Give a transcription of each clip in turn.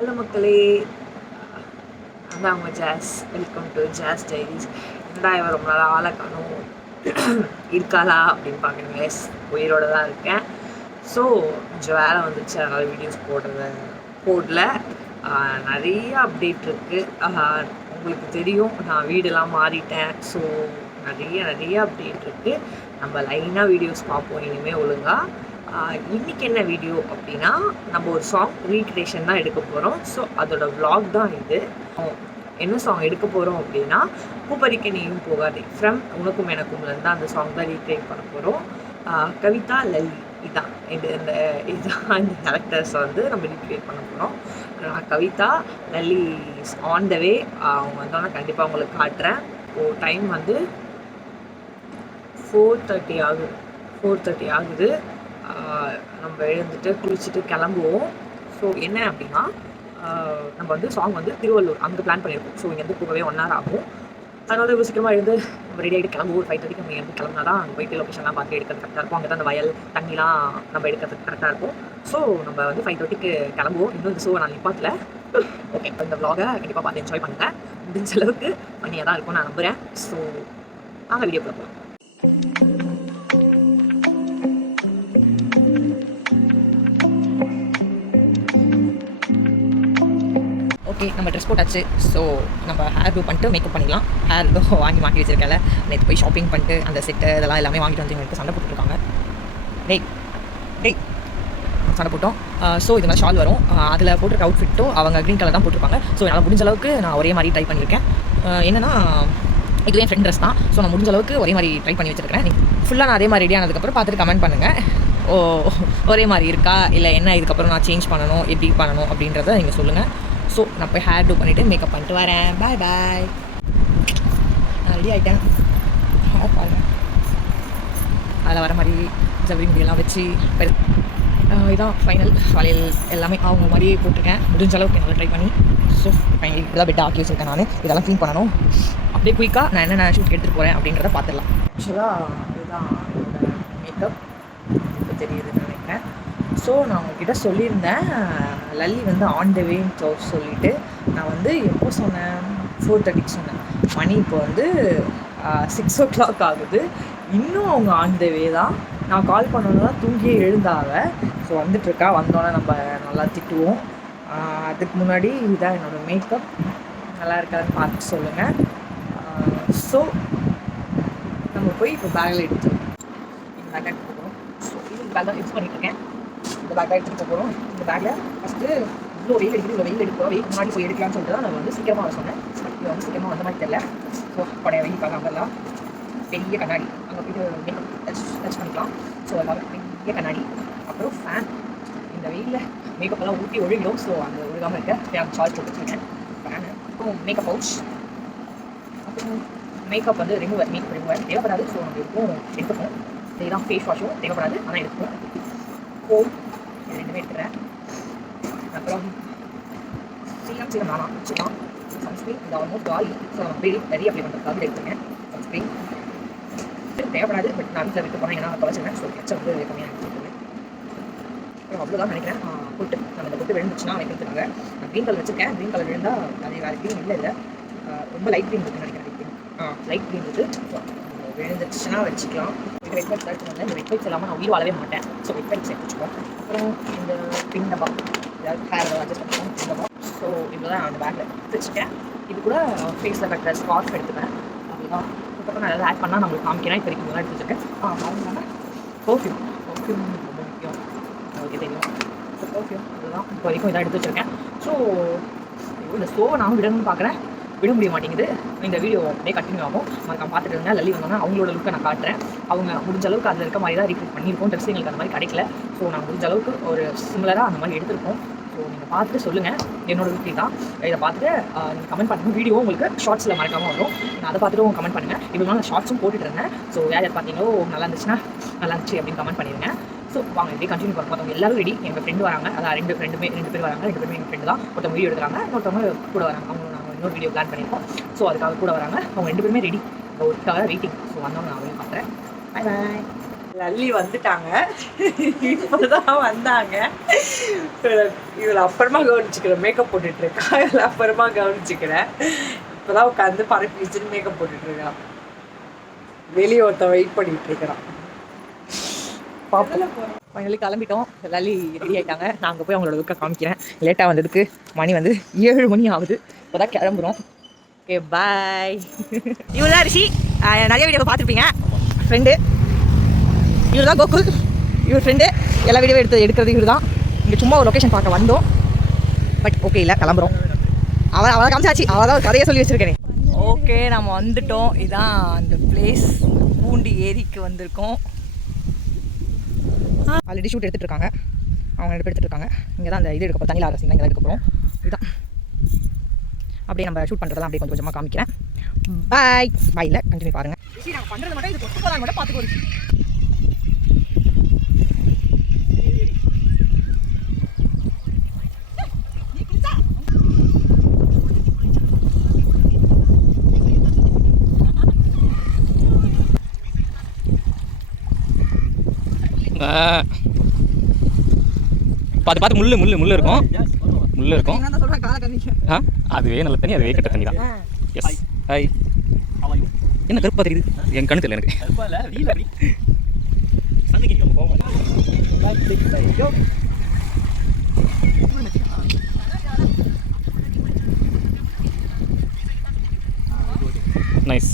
Hello மக்களே, அதான் அவங்க Jaz. Welcome to Jaz diaries. என்னடா இவன் ரொம்ப நாள் ஆளை காணும் இருக்காளா அப்படின்னு பார்க்கணும். எஸ், உயிரோட தான் இருக்கேன். ஸோ கொஞ்சம் வேலை வந்துச்சு, அதனால் வீடியோஸ் போடல. நிறைய அப்டேட் இருக்குது. உங்களுக்கு தெரியும், நான் வீடெல்லாம் மாறிட்டேன். ஸோ நிறைய அப்டேட் இருக்குது. நம்ம லைனாக வீடியோஸ் பார்ப்போம் இனிமேல் ஒழுங்காக. இன்றைக்கி என்ன வீடியோ அப்படின்னா, நம்ம ஒரு சாங் ரீக்ரியேஷன் தான் எடுக்க போகிறோம். ஸோ அதோட விளாக் தான் இது. என்ன சாங் எடுக்க போகிறோம் அப்படின்னா, பூப்பறிக்க நீயும் போகாதே ஃப்ரம் உனக்கும் எனக்கும்லேருந்து அந்த சாங் தான் ரீக்ரியேட் பண்ண போகிறோம். கவிதா, லல்லி, இதுதான் இந்த கேரக்டர்ஸை வந்து நம்ம ரீக்ரியேட் பண்ண போகிறோம். Kavitha, Lalli is on the way. அவங்க வந்தோன்னா கண்டிப்பாக உங்களுக்கு காட்டுறேன். இப்போது டைம் வந்து 4:30 ஆகுது. நம்ம எழுந்துட்டு குளிச்சுட்டு கிளம்புவோம். ஸோ என்ன அப்படின்னா, நம்ம வந்து சாங் வந்து திருவள்ளூர் அங்கே பிளான் பண்ணியிருக்கோம். ஸோ இங்கேருந்து போகவே 1 hour ஆகும். அதனால இவ்வளோ சீக்கிரமாக எழுந்து நம்ம ரெடி ஆகிட்டு கிளம்புவோம். 5:30 நம்ம இங்கேருந்து கிளம்புனா தான் அங்கே போயிட்டு லொக்கேஷன்லாம் பார்த்து எடுக்கிறது கரெக்டாக இருக்கும். அங்கே தான் அந்த வயல் தண்ணிலாம் நம்ம எடுக்கிறதுக்கு கரெக்டாக இருக்கும். ஸோ நம்ம வந்து 5:30 கிளம்புவோம். இன்னும் இந்த ஷோவை நான் நிப்பாட்டில். ஓகே, இந்த vlog கண்டிப்பாக பார்த்து என்ஜாய் பண்ணுங்கள். முடிஞ்ச அளவுக்கு பண்ணியாக தான் இருக்கும் நான் நம்புகிறேன். ஸோ நாங்கள் வீடியோ பார்ப்போம். ஓகே, நம்ம ட்ரெஸ் போட்டாச்சு. ஸோ நம்ம ஹேர் டூ பண்ணிட்டு மேக்கப் பண்ணிடலாம். ஹேர் டூ வாங்கி மாட்டி வச்சிருக்கல. நேற்று போய் ஷாப்பிங் பண்ணிட்டு அந்த செட்டு இதெல்லாம் எல்லாமே வாங்கிட்டு வந்து எங்களுக்கு சண்டை போட்டுருக்காங்க. டேய் சண்டை போட்டோம். ஸோ இது மாதிரி ஷால் வரும். அதில் போட்டிருக்க அவுட்ஃபிட்டும் அவங்க க்ரீன் கலர் தான் போட்டிருப்பாங்க. ஸோ என்னால் முடிஞ்ச அளவுக்கு நான் ஒரே மாதிரி ட்ரை பண்ணியிருக்கேன். என்னென்னா, இதுவே என் ஃப்ரெண்ட் ட்ரெஸ் தான். ஸோ நான் முடிஞ்ச அளவுக்கு ஒரே மாதிரி ட்ரை பண்ணி வச்சிருக்கேன். ஃபுல்லாக நான் அதே மாதிரி ரெடி ஆனதுக்கப்புறம் பார்த்துட்டு கமெண்ட் பண்ணுங்கள். ஒரே மாதிரி இருக்கா இல்லை என்ன, இதுக்கப்புறம் நான் சேஞ்ச் பண்ணணும், எப்படி பண்ணணும் அப்படின்றத நீங்கள் சொல்லுங்கள். ஸோ நான் போய் ஹேர் டூ பண்ணிவிட்டு மேக்கப் பண்ணிட்டு வரேன். பாய் பாய். நான் ரெடி ஆகிட்டேன். ஹேர் பாருங்கள், அதில் வர மாதிரி ஜவுரி முடியெல்லாம் வச்சு இதான் ஃபைனல். வளையல் எல்லாமே அவங்க மாதிரி போட்டிருக்கேன். முடிஞ்ச அளவுக்கு என்னால் ட்ரை பண்ணி. ஸோ ஃபைனல் இப்படி தான் பெட் ஆக்கி வச்சுருக்கேன். நான் இதெல்லாம் க்ளீன் பண்ணணும். அப்படியே குயிக்காக நான் என்னென்ன ஷூட் எடுத்துகிட்டு போகிறேன் அப்படின்றத பார்த்துடலாம். ஆக்சுவலாக இதுதான் என்னோடய மேக்கப். இப்போ தெரியுதுன்னு நினைக்கிறேன். ஸோ நான் உங்ககிட்ட சொல்லியிருந்தேன், லல்லி வந்து ஆன் த வேன்னு சொல்லிவிட்டு நான் வந்து எப்போ சொன்னேன், 4:30 சொன்னேன். மணி இப்போ வந்து 6 o'clock ஆகுது. இன்னும் அவங்க ஆன் த வே தான். நான் கால் பண்ணோன்னு தான் தூங்கியே எழுந்தாவ. ஸோ வந்துட்டுருக்கா. வந்தோன்னே நம்ம நல்லா திட்டுவோம். அதுக்கு முன்னாடி இதான் என்னோடய மேக்கப். நல்லா இருக்காதுன்னு பார்த்து சொல்லுங்கள். ஸோ நம்ம போய் இப்போ பேக்கில் எடுத்துருவோம். இந்த பேக் எடுத்து போகிறோம். ஸோ இது பேக் தான் யூஸ் பண்ணிட்டுருக்கேன். இந்த பேக் தான் எடுத்துகிட்டு போகிறோம். இந்த பேக்கில் ஃபஸ்ட்டு இவ்வளோ வெயில் எடுக்குது. இவ்வளோ வெயில் எடுக்கிறோம். வெயில் முன்னாடி போய் எடுக்கலாம்னு சொல்லிட்டு தான் நான் வந்து சீக்கிரமாக வர சொன்னேன். இது வந்து சீக்கிரமாக வந்த மாதிரி தெரியல. ஸோ பழைய வெயில் பார்க்க அங்கெல்லாம் பெரிய கண்ணாடி, அங்கே போய்ட்டு மேக்கப் டச் பண்ணிக்கலாம். ஸோ எல்லாரும் பெரிய கண்ணாடி, அப்புறம் ஃபேன். இந்த வெயிலில் மேக்கப்பெல்லாம் ஊற்றி ஒழுகிடும். ஸோ அந்த ஒழுகாமல் இருக்க ஃபேன் சார்ஜ் போட்டு வச்சுருக்கேன். ஃபேனு, அப்புறம் மேக்கப் பவுச், அப்புறம் மேக்கப் வந்து மேக்கப் ரிமூவர் தேவைப்படாது. ஸோ நம்ம இருக்கும் எடுத்துப்போம். இதுதான் ஃபேஸ் வாஷும் தேவைப்படாது, ஆனால் எடுத்துப்போம். கோம் இது ரெண்டுமே எடுத்துக்கிறேன். அப்புறம் சீரம் நானா வச்சுக்கலாம். சன்ஸ்க்ரீன் இது ஆல்மோஸ்ட் ஆயில். ஸோ நம்ம நிறைய அப்ளை பண்ணுறதுக்காக எடுத்துருக்கேன் சன்ஸ்க்ரீன். தேவைப்படாது, பட் நான் வீட்டில் விட்டு போனேன். ஏன்னா துவச்சிருக்கேன். ஸோ கெச்ச வந்து கம்மியாக எடுத்துருக்கேன். அப்புறம் அவ்வளோதான் நினைக்கிறேன். பொட்டு நம்ம இந்த பொட்டு விழுந்துச்சுன்னா வைக்கிறதுக்காக நான் க்ரீன் கலர் வச்சுருக்கேன். க்ரீன் கலர் விழுந்தால் அது வேறு க்ரீன் இல்லை. ரொம்ப லைட் க்ரீன் இருக்குன்னு நினைக்கிறேன். லைட் க்ரீன் இருக்குது. ஸோ விழுந்துச்சுன்னா வச்சுக்கலாம். வெட் வைட்ஸ் எடுத்து வந்தேன். இந்த வெட் வைட்ஸ் இல்லாமல் நான் உயிர் வாழவே மாட்டேன். ஸோ வெட் வைட்ஸ் எடுத்து வச்சுக்கோம். அப்புறம் இந்த பின் டப்பா, ஏதாவது ஹேர் அட்ஜஸ்ட் பண்ணிக்கோம் பின் டப்பா. ஸோ இவ்வளோ தான் அந்த பேக்கில் எடுத்து வச்சுருக்கேன். இது கூட ஃபேஸில் கட்டுற ஸ்கார்ஃப் எடுத்துப்பேன். அதுதான். அதுக்கப்புறம் நான் ஏதாவது ஆட் பண்ணால் நம்மளுக்கு காமிக்கிறேன். இப்போ வரைக்கும் எடுத்து வச்சுருக்கேன். அவங்க பர்ஃப்யூம் ரொம்ப முக்கியம், உங்களுக்கு தெரியும். ஸோ பர்ஃப்யூம் அதுதான் இப்போ வரைக்கும் இதாக எடுத்து வச்சுருக்கேன். ஸோ இந்த ஷோவை நான் விடணும்னு பார்க்குறேன், விட முடிய மாட்டேங்குது. இந்த வீடியோ அப்படியே கண்டினியூ ஆகும். மறக்காம பார்த்துட்டு இருங்க. லல்லி வந்தோன்னா அவங்களோட லுக்கை நான் காட்டுறேன். அவங்க முடிஞ்ச அளவுக்கு அதில் இருக்க மாதிரி தான் ரீக்ரியேட் பண்ணியிருக்கோம். ட்ரெஸ் எங்களுக்கு அந்த மாதிரி கிடைக்கல. ஸோ நான் முடிஞ்ச அளவுக்கு ஒரு சிமிலராக அந்த மாதிரி எடுத்திருக்கோம். ஸோ நீங்கள் பார்த்துட்டு சொல்லுங்கள். என்னோட வீக்லி தான். இதை பார்த்துட்டு நீங்கள் கமெண்ட் பண்ணுங்கள். வீடியோ உங்களுக்கு ஷார்ட்ஸில் மறக்காமல் வரும். நான் அதை பார்த்துட்டு கமெண்ட் பண்ணுங்கள். இவ்வளோ நான் ஷார்ட்ஸும் போட்டுட்ருந்தேன். ஸோ யார் பார்த்தீங்களோ நல்லா இருந்துச்சுன்னா நல்லா இருந்துச்சு அப்படின்னு கமெண்ட் பண்ணிடுங்க. ஸோ வாங்க இப்படியே கண்டினியூ பண்ண பார்த்தவங்க எல்லாரும் ரெடி. எங்கள் ஃப்ரெண்டு வராங்க. அதான் ரெண்டு பேர் வராங்க. 2 பேருமே எங்கள் ஃப்ரெண்டு தான். ஒருத்தவங்க வீடியோ எடுக்கிறாங்க, இன்னொருத்தவங்க கூட வராங்க. அவங்க நாங்கள் இன்னொரு வீடியோ பிளான் பண்ணியிருக்கோம். ஸோ அதுக்காக கூட வராங்க. அவங்க 2 பேருமே ரெடி. ஒருக்காக வெயிட்டிங். ஸோ வந்தவங்க நான் அவங்களையும் பார்க்குறேன். பாய் பாய். லல்லி வந்துட்டாங்க, இப்போதான் வந்தாங்க. இவளை அப்புறமா கவனிச்சுக்கிறேன், மேக்கப் போட்டுட்டு இருக்கா. இவளை அப்புறமா கவனிச்சுக்கிறேன். இப்போதான் உட்காந்து பறக்கு வச்சுன்னு மேக்கப் போட்டுட்டு இருக்கான். வெளியே ஒருத்தன் வெயிட் பண்ணிட்டு இருக்கிறான். பார்ப்போம். ஃபைனலி கிளம்பிட்டோம். லல்லி ரெடி ஆகிட்டாங்க. நான் அங்கே போய் அவங்களோட லுக்கை காமிக்கிறேன். லேட்டாக வந்ததுக்கு மணி வந்து 7 மணி ஆகுது. இப்போ தான் கிளம்புறோம். Okay bye. இவர் தான் ரிஷி, நிறைய வீடியோ பார்த்துருப்பீங்க. ஃப்ரெண்டு இவர் தான் கோகுல், இவர் ஃப்ரெண்டு. எல்லா வீடியோ எடுக்கிறது இவர் தான். இங்கே சும்மா ஒரு லொக்கேஷன் பார்க்க வந்தோம், பட் ஓகே இல்லை, கிளம்புறோம். அவளை காமிச்சாச்சு, அவள் தான் ஒரு கதையை சொல்லி வச்சுருக்கேனே. ஓகே, நம்ம வந்துட்டோம். இதுதான் அந்த பிளேஸ். பூண்டி ஏரிக்கு வந்திருக்கோம். ஆல்ரெடி ஷூட் எடுத்துகிட்டு இருக்காங்க, அவங்க எடுத்துகிட்டு இருக்காங்க. இங்கே தான் அந்த இது எடுக்க போகிறோம், தண்ணியில் அரசி தான் இங்கே எடுக்க போகிறோம். இதுதான் அப்படியே நம்ம ஷூட் பண்ணுறதெல்லாம் அப்படியே கொஞ்சம் கொஞ்சமாக காமிக்கிறேன். பாய் பாயில் கண்டினியூ பாருங்கள். நாங்கள் பண்ணுறது மட்டும் இது கொத்து போதான் மட்டும் பார்த்துக்கோ. பார்த்து பார்த்து முள்ளு முள்ளு முள்ளு இருக்கும், முள்ளு இருக்கும். அதுவே நல்ல தண்ணி, அதுவே கெட்ட தண்ணி தான். Yes hi. என்ன கருப்பா தெரியுது? என் கண்ணு தெரியல எனக்கு. நைஸ்.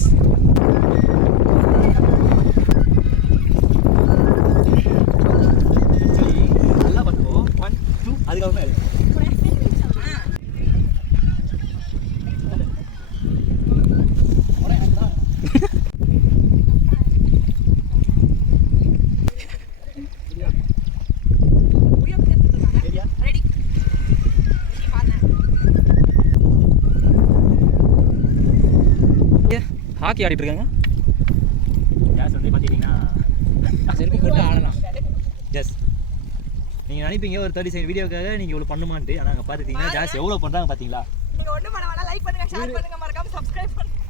ஹாக்கி ஆடிட்டு இருக்காங்க. கேஸ் வந்து பார்த்துக்கிட்டிங்கன்னா செருப்பு போட்டு ஆடலாம். எஸ், நீங்கள் நினைப்பீங்க ஒரு 30 செகண்ட் வீடியோக்காக நீங்கள் இவ்வளோ பண்ணுமான்ட்டு. ஆனால் அங்கே பார்த்துட்டிங்கன்னா கேஸ் எவ்வளோ பண்ணுறாங்க பார்த்தீங்களா? நீங்கள் ஒன்றும் பண்ண வேணாம், லைக் பண்ணுங்கள், ஷேர் பண்ணுங்கள், மறக்காம சப்ஸ்கிரைப் பண்ணுங்கள்.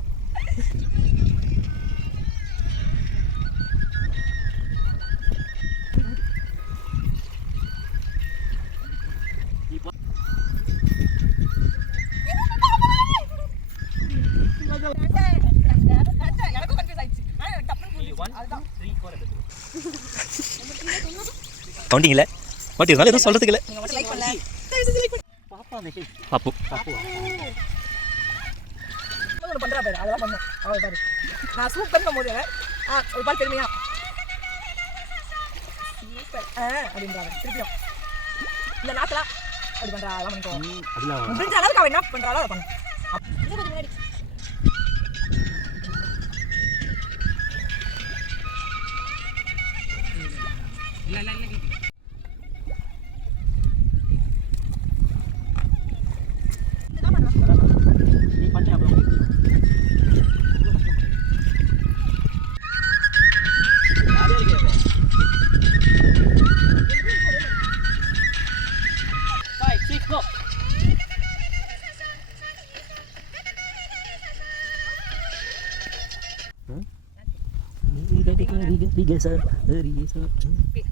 கவுண்டிங் இல்லை, பட் இருந்தாலும் எதுவும் சொல்கிறதுக்கு இல்லை. பாப்பு பண்ணுறா பேர் அதெல்லாம் பண்ணும். அவள் பாரு, நான் சூப்பர் பண்ணும் போது ஒரு பால் பெருமையா அப்படின்றாங்க. திருப்பியும் இந்த நாட்டெல்லாம் அப்படி பண்ணுறா, அதெல்லாம் பண்ணிக்கோ. முடிஞ்ச அளவுக்கு அவள் என்ன பண்ணுறாளோ அதை பண்ணு. கொஞ்சம் முன்னாடி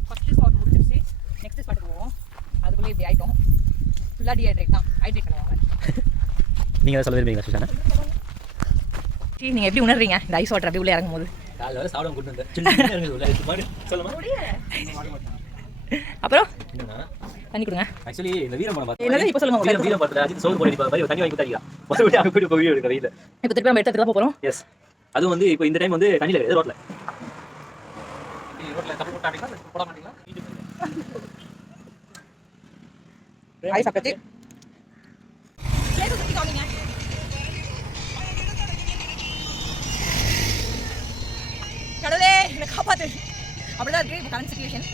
ஃபர்ஸ்ட் ஸ்பாட் முடிஞ்சிருச்சு, நெக்ஸ்ட் ஸ்பாட்டுக்கு போவோம். அதுக்குள்ளே இப்படி ஆகிட்டோம், ஃபுல்லாக டீஹைட்ரேட் தான். ஹைட்ரேட் பண்ணுவாங்க. நீங்கள் சொல்ல விரும்புறீங்களா சுஷானா? நீங்கள் எப்படி உணர்றீங்க இந்த ஐஸ் வாட்டர் அப்படி உள்ளே இறங்கும் போது? காலைல வர சாப்பிட கூட்டு வந்தேன். சொல்லுமா? அப்புறம் தண்ணி கொடுங்க. ஆக்சுவலி இந்த வீரம் படம் பார்த்தேன். என்னது இப்போ சொல்லுங்க. வீரம் படத்தில் அஜித் சோறு போட்டு மாதிரி தண்ணி வாங்கி தரீங்க. மறுபடியும் அங்கே போய் வீடியோ எடுக்கிற இல்லை. இப்போ திருப்பி நம்ம எடுத்து போகிறோம். எஸ், அதுவும் வந்து இப்போ இந்த டைம் வந்து தண்ணியில் இருக்குது, ரோட்டில் போட மாட்டீங்களா? ஐஸ் பக்கத்து கடவுளே என்னை காப்பாத்து. அப்படிதான் இருக்கு இப்போ கரண்ட் சிச்சுவேஷன்.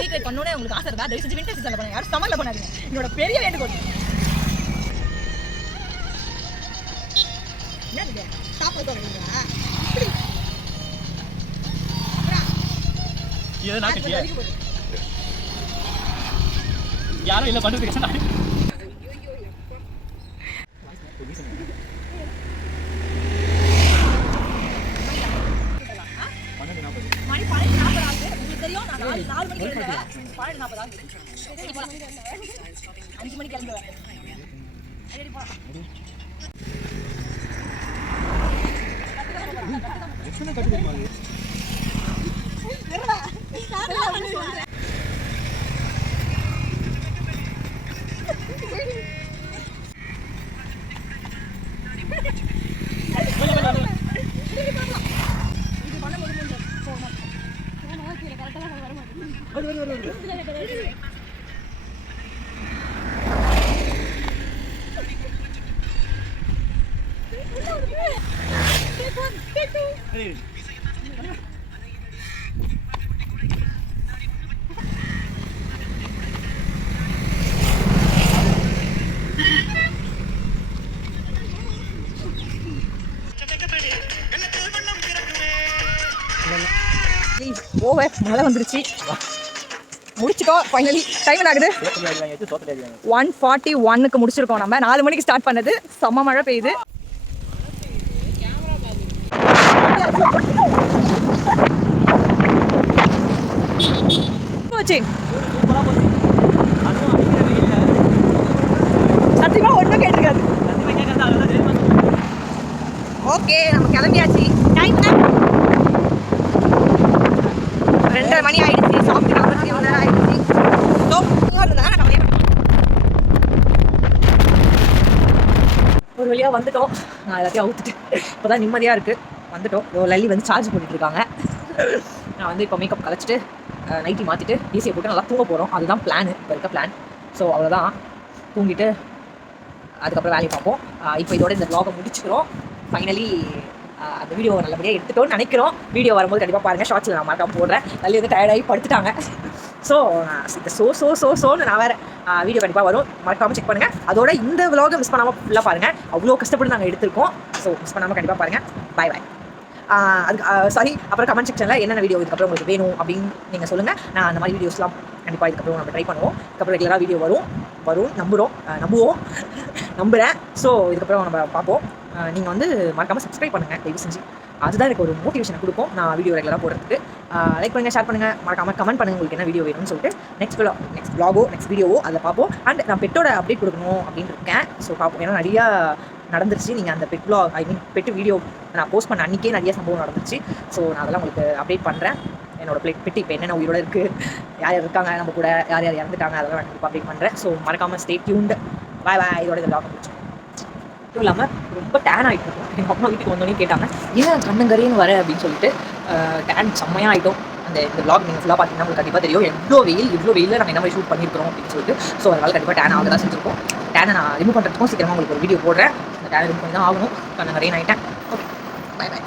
ரீக்ரியேட் பண்ணணும்னு உங்களுக்கு ஆசை இருந்தா தயவு செஞ்சு வின்டர் சீசன்ல பண்ணுங்க, யாரும் சம்மர்ல பண்ணாதீங்க. என்னோட பெரிய வேண்டுகோள். என்னது சாப்பிட வரீங்களா? இது நான் கிட்டியா யாரும் இல்லை பண்ணுறதுக்கு மணி 12:40 ஆகுது. உங்களுக்கு தெரியும் நான் 4 மணிக்கு எழுந்துவேன். 12:40 ஆகுது. சரி போலாம். 5 மணிக்கு எழுந்துவேன். சரி போலாம். எத்தனை கட்டு தெரியுமா அது? ஓவர் மழை வந்துருச்சு. முடிச்சிட்டோம் ஃபைனலி. டைம் என்ன ஆகுது? 1:41க்கு முடிச்சிருக்கோம். நம்ம 4 மணிக்கு ஸ்டார்ட் பண்ணது. செம்ம மழை பெய்யுது. சத்தியமா ஒன்றும் கேட்டிருக்காது. ஓகே நம்ம கிளம்பியாச்சு. டைம் 2:30 மணி ஆயிடுச்சு. சாப்பிட்டு கிளம்பி ஒரு நேரம் ஆயிடுச்சு. ஒரு வழியாக வந்துட்டோம். நான் எல்லாத்தையும் அவுத்துட்டு இப்போ தான் நிம்மதியாக இருக்குது. வந்துட்டோம். லல்லி வந்து சார்ஜ் போட்டுட்டு இருக்காங்க. நான் வந்து இப்போ மேக்கப் கலைச்சிட்டு நைட்டி மாற்றிட்டு ஏசியை போட்டு நல்லா தூங்க போகிறோம். அதுதான் பிளான், இப்போ இருக்க பிளான். ஸோ அவ்வளோதான். தூங்கிட்டு அதுக்கப்புறம் வேலையை பார்ப்போம். இப்போ இதோட இந்த vlog-ஐ முடிச்சுக்கிறோம். ஃபைனலி அந்த வீடியோ நல்லபடியாக எடுத்துட்டோம்னு நினைக்கிறோம். வீடியோ வரும்போது கண்டிப்பாக பாருங்கள். ஷார்ட்ஸில் நான் மறக்காம போடுறேன். நல்லி வந்து டயர்டாகி படுத்துட்டாங்க. ஸோ இந்த சோன்னு நான் வேறு வீடியோ கண்டிப்பாக வரும். மறக்காமல் செக் பண்ணுங்கள். அதோட இந்த vlog-ஐ மிஸ் பண்ணாமல் ஃபுல்லாக பாருங்கள். அவ்வளோ கஷ்டப்பட்டு நாங்கள் எடுத்திருக்கோம். ஸோ மிஸ் பண்ணாமல் கண்டிப்பாக பாருங்கள். பாய் பாய். அதுக்கு சாரி. அப்புறம் கமெண்ட் செக்ஷனில் என்னென்ன வீடியோ இதுக்கப்புறம் உங்களுக்கு வேணும் அப்படின்னு நீங்கள் சொல்லுங்கள். நான் அந்த மாதிரி வீடியோஸ்லாம் கண்டிப்பாக இதுக்கப்புறம் நம்ம ட்ரை பண்ணுவோம். இதுக்கப்புறம் ரெகுலராக வீடியோ வரும் நம்புகிறேன். ஸோ இதுக்கப்புறம் நம்ம பார்ப்போம். நீங்கள் வந்து மறக்காமல் சப்ஸ்கிரைப் பண்ணுங்கள் தயவு செஞ்சு. அதுதான் எனக்கு ஒரு மோட்டிவேஷனை கொடுக்கும் நான் வீடியோ ரெகுலராக போடுறதுக்கு. லைக் பண்ணுங்கள், ஷேர் பண்ணுங்கள், மறக்காமல் கமெண்ட் பண்ணுங்கள் உங்களுக்கு என்ன வீடியோ வேணும்னு சொல்லிட்டு. நெக்ஸ்ட் vlog-ஓ நெக்ஸ்ட் வீடியோவோ அதில் பார்ப்போம். அண்ட் நான் பெட்டோட அப்டேட் கொடுக்கணும் அப்படின்னு இருக்கேன். ஸோ பார்ப்போம். ஏன்னா நிறையா நடந்துருச்சு. நீங்கள் அந்த பெட் vlog பெட்டு வீடியோ நான் போஸ்ட் பண்ண அன்றைக்கே நிறைய சம்பவம் நடந்துச்சு. ஸோ நான் அதெல்லாம் உங்களுக்கு அப்டேட் பண்ணுறேன். என்னோட பெட்டு இப்போ என்னென்ன உயிரோடு இருக்குது, யார் யார் இருக்காங்க நம்ம கூட, யார் யார் இறந்துட்டாங்க, அதெல்லாம் நான் கண்டிப்பாக அப்டேட் பண்ணுறேன். ஸோ மறக்காமல் ஸ்டே டியூன்டு. பாய் பாய். இதோட இந்த vlog முடிச்சு. அதுவும் இல்லாமல் ரொம்ப டேன் ஆகிட்டு இருக்கும். எங்கள் அம்மா வீட்டுக்கு வந்தோடனே கேட்டாங்க ஏன் கண்ணங்கரைன்னு வர அப்படின்னு சொல்லிட்டு. டேன் செம்மையாக ஆகிட்டோம். இந்த vlog நீங்கள் ஃபுல்லாக பார்த்தீங்கன்னா உங்களுக்கு கண்டிப்பாக தெரியும் இவ்வளோ வெயிலில் நம்ம என்ன மாதிரி ஷூட் பண்ணியிருக்கிறோம் அப்படின்னு சொல்லிட்டு. ஸோ அதனால் கண்டிப்பாக டேன் ஆக தான் செஞ்சுருக்கோம். டேனை நான் ரிமூவ் பண்ணுறதுக்கும் சீக்கிரமாக உங்களுக்கு ஒரு வீடியோ போடுறேன். அந்த டேனை ரிமூவ் பண்ணி தான் ஆகணும். கண்ணங்கரைன்னு ஆகிட்டேன். ஓகே பாய் பாய்.